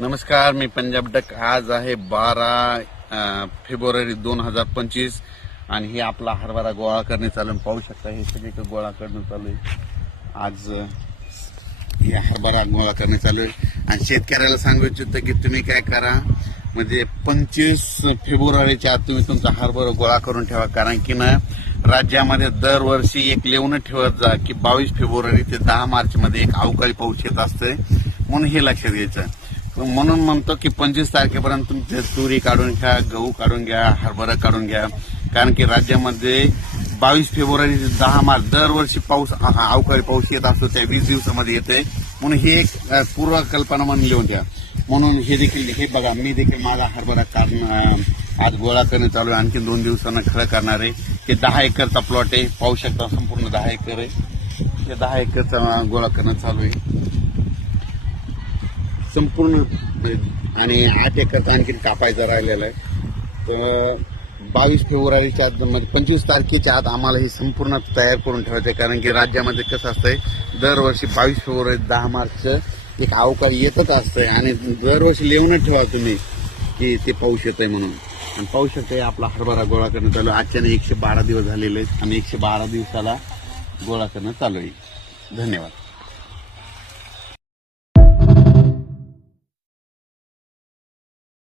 नमस्कार, मी पंजाब डक. आज आहे 12 फेब्रुवारी 2025 आणि हे आपला हरभरा गोळा करणे चालू आहे. पाहू शकता हे सगळीकडे गोळा करणं चालू आहे. आज हे हरभरा गोळा करणे चालू आहे आणि शेतकऱ्याला सांगू इच्छितो की तुम्ही काय करा, म्हणजे 25 फेब्रुवारीच्या आत तुम्ही तुमचा हरभरा गोळा करून ठेवा. कारण की ना राज्यामध्ये दरवर्षी एक लेवून ठेवत जा की 22 फेब्रुवारी ते 10 मार्च मध्ये एक अवकाळी पाऊस येत असते, म्हणून हे लक्षात घ्यायचं. म्हणून म्हणतो की 25 तारखेपर्यंत तुमचे तुरी काढून घ्या, गहू काढून घ्या, हरभरा काढून घ्या. कारण की राज्यामध्ये 22 फेब्रुवारी ते 10 मार्च दरवर्षी पाऊस अवकाळी पाऊस येत असतो, त्या 20 दिवसामध्ये येते. म्हणून हे एक पूर्वकल्पना म्हणून लिहून द्या. म्हणून हे देखील हे बघा, मी देखील माझा हरभरा आज गोळा करणे चालू आहे. आणखी 2 दिवसांना खळं करणार आहे. ते 10 एकरचा प्लॉट आहे, पाहू शकता संपूर्ण 10 एकर आहे. ते 10 एकरचा गोळा करणं चालू आहे संपूर्ण, आणि 8 एकरचा आणखी कापायचा राहिलेला आहे. तर 22 फेब्रुवारीच्या आत म्हणजे 25 तारखेच्या आत आम्हाला ही संपूर्ण तयार करून ठेवायचं आहे. कारण की राज्यामध्ये कसं असतंय, दरवर्षी 22 फेब्रुवारी 10 मार्च एक अवकाळी येतच असतंय आणि दरवर्षी लिहूनच ठेवा तुम्ही की ते पाऊस येतंय म्हणून. आणि पाहू शकताय आपला हरभरा गोळा करणं चालू आहे. आजच्याने 112 दिवस झालेले आहेत आणि 112 दिवसाला गोळा करणं चालू आहे. धन्यवाद.